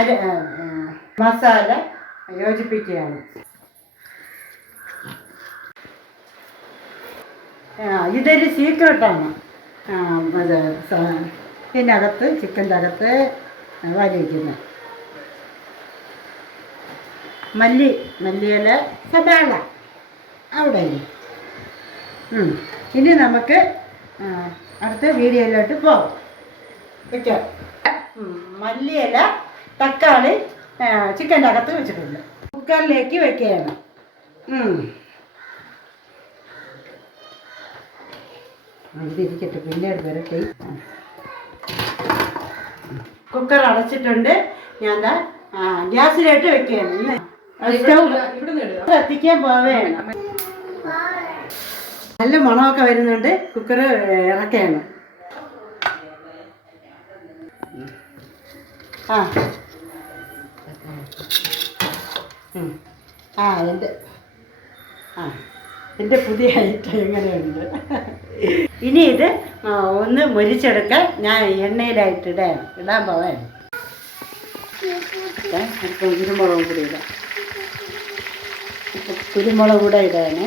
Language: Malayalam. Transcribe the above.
ഇത് മസാല യോജിപ്പിക്കുകയാണ്. ഇതൊരു സീക്രട്ടാണ്. അത് ഇതിനകത്ത് ചിക്കൻ്റെ അകത്ത് വലിക്കുന്നത് മല്ലിയില സവാള അവിടെ. ഇനി നമുക്ക് അടുത്ത വീഡിയോയിലോട്ട് പോകാം. വയ്ക്കാം. മല്ലിയില തക്കാളി ചിക്കൻ്റെ അകത്ത് വെച്ചിട്ടുണ്ട്. കുക്കറിലേക്ക് വെക്കുകയാണ്. ഇതിരിക്കട്ടെ, പിന്നീട് വരട്ടെ. കുക്കർ അടച്ചിട്ടുണ്ട്. ഞാൻ ഗ്യാസിലോട്ട് വെക്കുകയാണ്. കത്തിക്കാൻ പോവുകയാണ്. നല്ല മണമൊക്കെ വരുന്നുണ്ട്. കുക്കർ ഇറക്കുകയാണ്. എൻ്റെ പുതിയ ഐറ്റം എങ്ങനെയുണ്ട്. ഇനി ഇത് ഒന്ന് മുരിച്ചെടുക്കാൻ ഞാൻ എണ്ണയിലായിട്ട് ഇടാൻ പോവാണ്. കുരുമുളകും കൂടി ഇടാം. കുരുമുളക് കൂടെ ഇടാണ്.